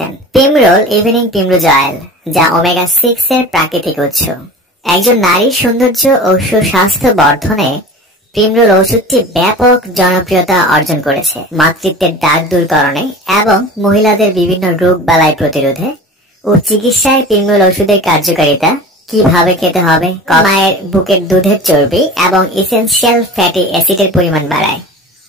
দিয়েছেন। প্রিমরোল evening primrose oil, যা omega 6 এর প্রাকৃতিক উৎস। একজন নারীর সৌন্দর্য ও সুস্বাস্থ্য বর্ধনে প্রিমরোল ওষুধটি ব্যাপক জনপ্রিয়তা অর্জন করেছে। মাতৃত্বের দাগ দূরকরণে এবং মহিলাদের বিভিন্ন রোগ বালাই প্রতিরোধে ও চিকিৎসায় প্রিমরোল ওষুধের কার্যকারিতা, কিভাবে খেতে হবে, মায়ের বুকের দুধের চর্বি এবং ইসেনশিয়াল ফ্যাটি অ্যাসিডের পরিমাণ বাড়ায়,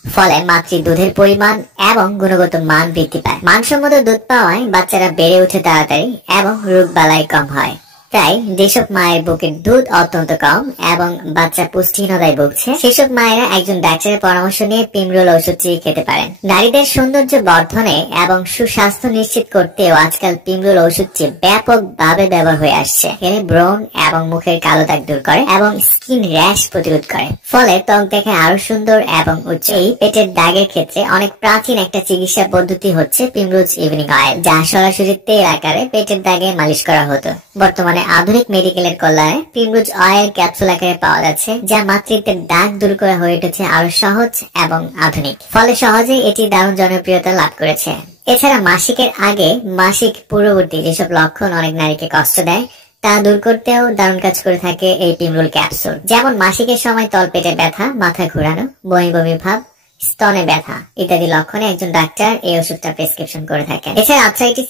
ফলে মাতৃ দুধের পরিমাণ এবং গুণগত মান বৃদ্ধি পায়। মানসম্মত দুধ পাওয়ায় বাচ্চারা বেড়ে ওঠে তাড়াতাড়ি এবং রোগ বালাই কম হয়। তাই যেসব মায়ের বুকের দুধ অত্যন্ত কম এবং বাচ্চা পুষ্টিহীনতায় ভুগছে, সেসব মায়েরা একজন ডাক্তারের পরামর্শ নিয়ে প্রিমরোল ওষুধটি খেতে পারেন। নারীদের সৌন্দর্য বর্ধনে এবং সুস্বাস্থ্য নিশ্চিত করতেও আজকাল প্রিমরোল ওষুধটি ব্যাপকভাবে ব্যবহার হয়ে আসছে। এর ব্রণ এবং মুখের কালো দাগ দূর করে এবং স্কিন র্যাশ প্রতিরোধ করে, ফলে ত্বক দেখে আরো সুন্দর এবং উজ্জ্বল। এই পেটের দাগের ক্ষেত্রে অনেক প্রাচীন একটা চিকিৎসা পদ্ধতি হচ্ছে প্রিমরোজ ইভিনিং অয়েল, যা সরাসরি তেল আকারে পেটের দাগে মালিশ করা হতো। বর্তমানে আধুনিক মেডিকেলের কল্যাণে প্রিমরোজ অয়েল ক্যাপসুল আকারে পাওয়া যাচ্ছে, যা মাতৃত্বের দাগ দূর করা হয়ে উঠেছে আরো সহজ এবং আধুনিক। ফলে সহজে এটি দারুণ জনপ্রিয়তা লাভ করেছে। এছাড়া মাসিকের আগে, মাসিক পূর্ববর্তী যেসব লক্ষণ অনেক নারীকে কষ্ট দেয়, তা দূর করতেও দারুণ কাজ করে থাকে এই প্রিমরোল ক্যাপসুল। যেমন মাসিকের সময় তলপেটে ব্যথা, মাথা ঘোরানো, বমি বমি ভাব, স্তনে ব্যথা ইত্যাদি লক্ষণে একজন ডাক্তার এই ওষুধটা প্রেসক্রিপশন করে থাকেন। এছাড়া আর্থ্রাইটিস